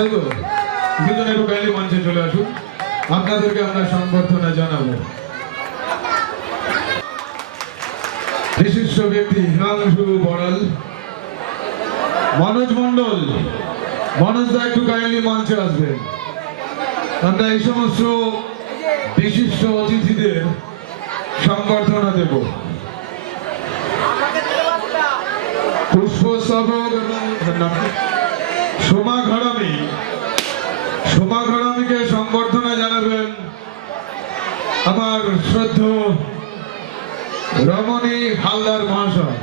তাই দুজন একটু গাইলে মঞ্চে চলে আসুন। আপনাদেরকে আমরা সংবর্ধনা জানাব। বিশিষ্ট ব্যক্তি হিমাংশু বড়াল। মনোজ মন্ডল মনোজ একটু কাইন্ডলি মঞ্চে আসবেন। আমরা এই সমস্ত বিশিষ্ট অতিথিদের সংবর্ধনা দেব। পুষ্পস্তবক এবং সোমা ঘরামি সোমা ঘরামিকে জানাবেন আমার শ্রদ্ধ রমণী হালদার মহাশয়।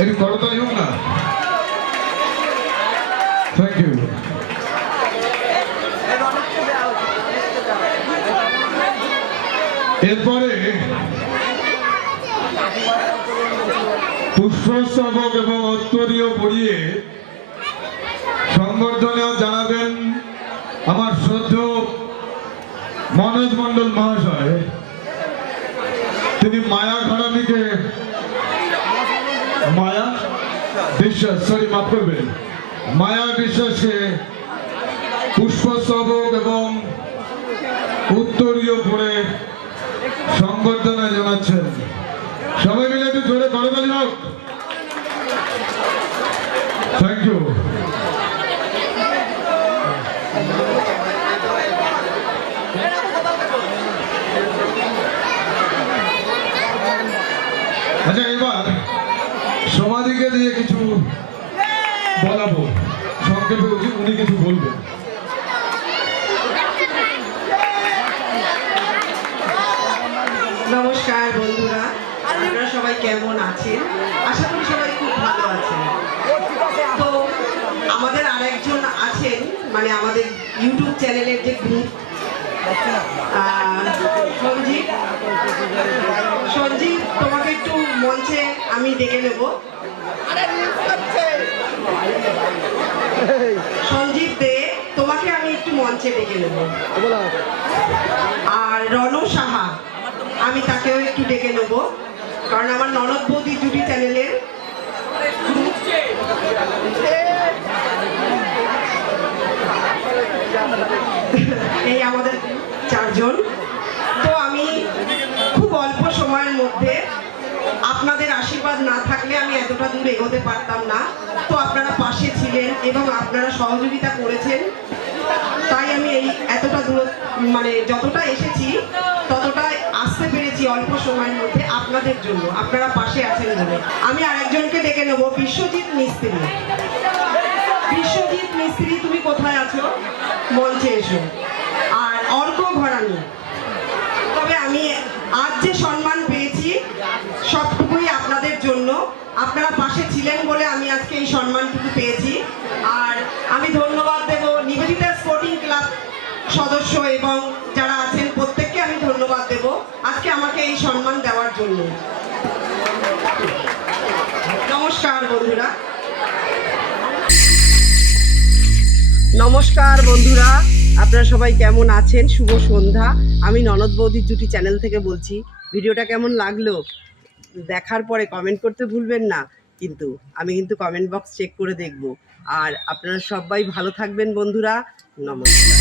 এটি করতালি হোক না। থ্যাংক ইউ এরপরে পুষ্পস্তবক এবং উত্তরীয় পড়িয়ে সংবর্ধনা জানাবেন আমার শ্রদ্ধ মনোজ মন্ডল মহাশয়। তিনি মায়া ঘরামিকে মায়া বিশ্বাস সরি মাফ করবেন। মায়া বিশ্বাসকে পুষ্পস্তবক এবং উত্তরীয় পড়ে সংবর্ধনা জানাচ্ছেন। সবাই মিলে একটু জোরে করতালি হোক থ্যাংক ইউ আচ্ছা এবার সমাধিকে দিয়ে কিছু বলাবো। সংক্ষেপে নমস্কার বন্ধুরা আপনারা সবাই কেমন আছেন? আশা করি সবাই খুব ভালো আছেন। তো আমাদের আরেকজন আছেন মানে আমাদের ইউটিউব চ্যানেলের যে গ্রুপ সঞ্জীব। সঞ্জীব তোমাকে একটু মঞ্চে আমি ডেকে নেব। সঞ্জীব দে তোমাকে আমি একটু মঞ্চে ডেকে নেব। আর রণ সাহা আমি একটু ডেকে নেব। কারণ আমার ননদ বৌদি জুটি চ্যানেলের এই আমাদের চারজন। তো আমি খুব অল্প সময়ের মধ্যে আপনাদের আশীর্বাদ না থাকলে আমি এতটা দূর এগোতে পারতাম না। তো আপনারা পাশে ছিলেন এবং আপনারা সহযোগিতা করেছেন। তাই আমি এই এতটা দূর মানে যতটা এসেছি অল্প সময়ের মধ্যে আপনাদের জন্য, আপনারা পাশে আছেন বলে। আমি আরেকজনকে ডেকে নেব, বিশ্বজিৎ মিস্ত্রি। বিশ্বজিৎ মিস্ত্রি, তুমি কোথায় আছো? মঞ্চে এসো। আর অর্ক ঘরানি তবে আমি আজ যে সম্মান পেয়েছি, সবটুকুই আপনাদের জন্য। আপনারা পাশে ছিলেন বলে আমি আজকে এই সম্মানটুকু পেয়েছি। আর আমি ধন্যবাদ দেব নিবেদিতা স্পোর্টিং ক্লাব সদস্য এবং আমাকে এই সম্মান দেওয়ার জন্য। নমস্কার, বন্ধুরা। নমস্কার, বন্ধুরা। আপনারা সবাই কেমন আছেন? শুভ সন্ধ্যা। আমি ননদ বৌদির জুটি চ্যানেল থেকে বলছি, ভিডিওটা কেমন লাগল? দেখার পরে কমেন্ট করতে ভুলবেন না, কিন্তু আমি কিন্তু কমেন্ট বক্স চেক করে দেখব। আর আপনারা সবাই ভালো থাকবেন, বন্ধুরা। নমস্কার।